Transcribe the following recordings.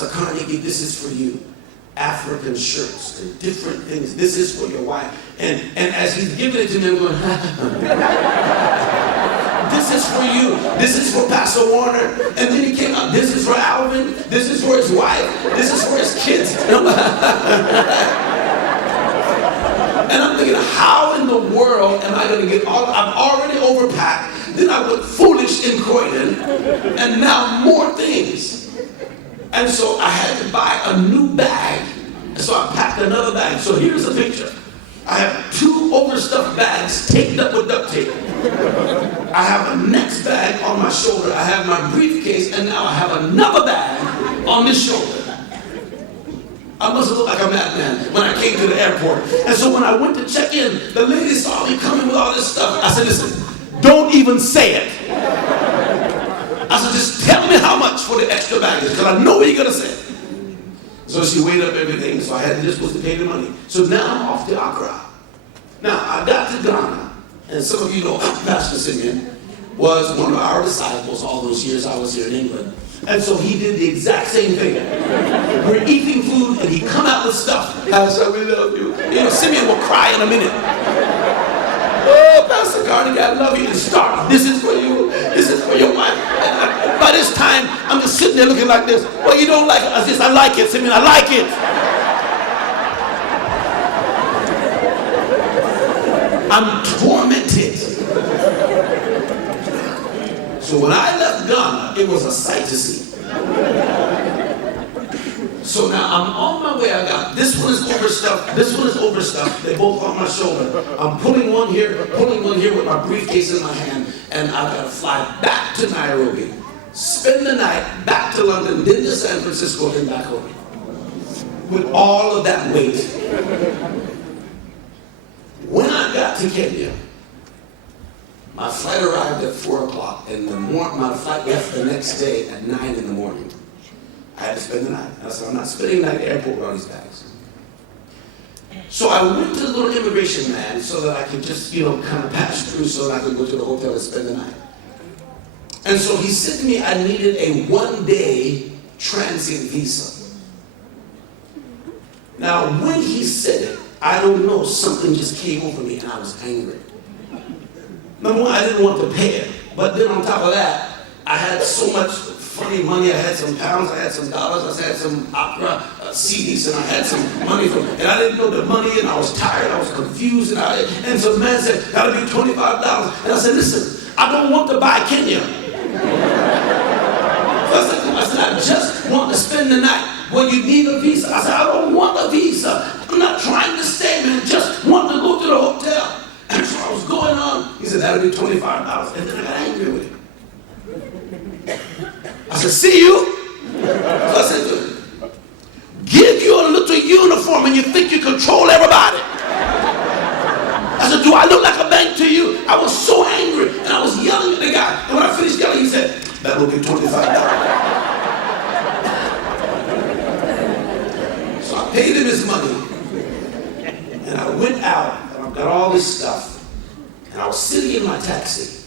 Pastor Carnegie, this is for you. African shirts and different things. This is for your wife. And as he's giving it to me, I'm going, this is for you. This is for Pastor Warner. And then he came out, this is for Alvin. This is for his wife. This is for his kids. And I'm thinking, how in the world am I going to get all? I'm already overpacked. Then I look foolish in Croydon. And now more things. And so I had to buy a new bag. And so I packed another bag. So here's a picture. I have 2 overstuffed bags taped up with duct tape. I have a next bag on my shoulder. I have my briefcase, and now I have another bag on this shoulder. I must have looked like a madman when I came to the airport. And so when I went to check in, the lady saw me coming with all this stuff. I said, listen, don't even say it. I said, just tell me how much for the extra baggage, because I know what you're going to say. So she weighed up everything, so I had to just supposed to pay the money. So now I'm off to Accra. Now, I got to Ghana, and some of you know Pastor Simeon was one of our disciples all those years I was here in England. And so he did the exact same thing. We're eating food, and he come out with stuff. Pastor, we love you. You know, Simeon will cry in a minute. Oh, Pastor Carnegie, I love you. And start. This is for you. This is for your wife. By this time, I'm just sitting there looking like this. Well, you don't like it. I said, I like it, Simeon. I like it. I'm tormented. So when I left Ghana, it was a sight to see. So now I'm on my way. I got this one is overstuffed. This one is overstuffed. They're both on my shoulder. I'm pulling one here with my briefcase in my hand, and I've got to fly back to Nairobi, spend the night, back to London, then to San Francisco, then back home. With all of that weight. When I got to Kenya, my flight arrived at 4 o'clock, and my flight left the next day at 9 in the morning. I had to spend the night. I said, I'm not spending the night at the airport with all these bags. So I went to the little immigration man so that I could just, kind of pass through so that I could go to the hotel and spend the night. And so he said to me I needed a 1-day transit visa. Now, when he said it, I don't know, something just came over me and I was angry. Number one, I didn't want to pay it. But then on top of that, I had so much funny money. I had some pounds, I had some dollars, I had some opera CDs, and I had some money and I didn't know the money, and I was tired, I was confused, and some man said, that'll be $25. And I said, listen, I don't want to buy Kenya. So I said, I just want to spend the night. Well, you need a visa. I said, I don't want a visa. I'm not trying to stay, man. Just want to go to the hotel. And so I was going on. He said, that'll be $25. And then I got angry with him. I said, see you? So I said to him, give you a little uniform and you think you control everybody. I said, do I look like a bank to you? I was so angry and I was yelling at the guy. And when I finished yelling, he said, that will be $25. So I paid him his money. And I went out and I got all this stuff. And I was sitting in my taxi.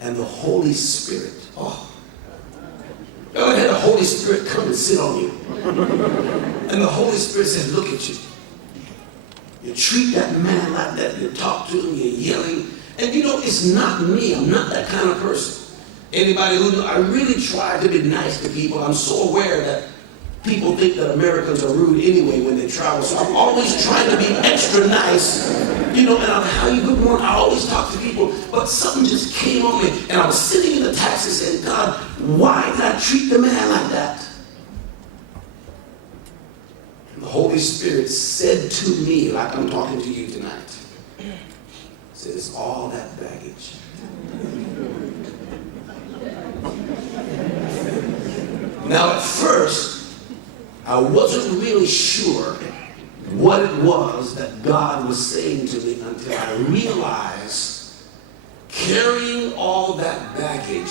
And the Holy Spirit, God had the Holy Spirit come and sit on you. And the Holy Spirit said, look at you. You treat that man like that. You talk to him, you're yelling. And it's not me. I'm not that kind of person. Anybody who knows, I really try to be nice to people. I'm so aware that people think that Americans are rude anyway when they travel. So I'm always trying to be extra nice. And I'm how you good morning. I always talk to people. But something just came on me. And I was sitting in the taxi saying, God, why did I treat the man like that? And the Holy Spirit said to me, like I'm talking to you tonight, said, it's all that baggage. Now at first, I wasn't really sure what it was that God was saying to me until I realized carrying all that baggage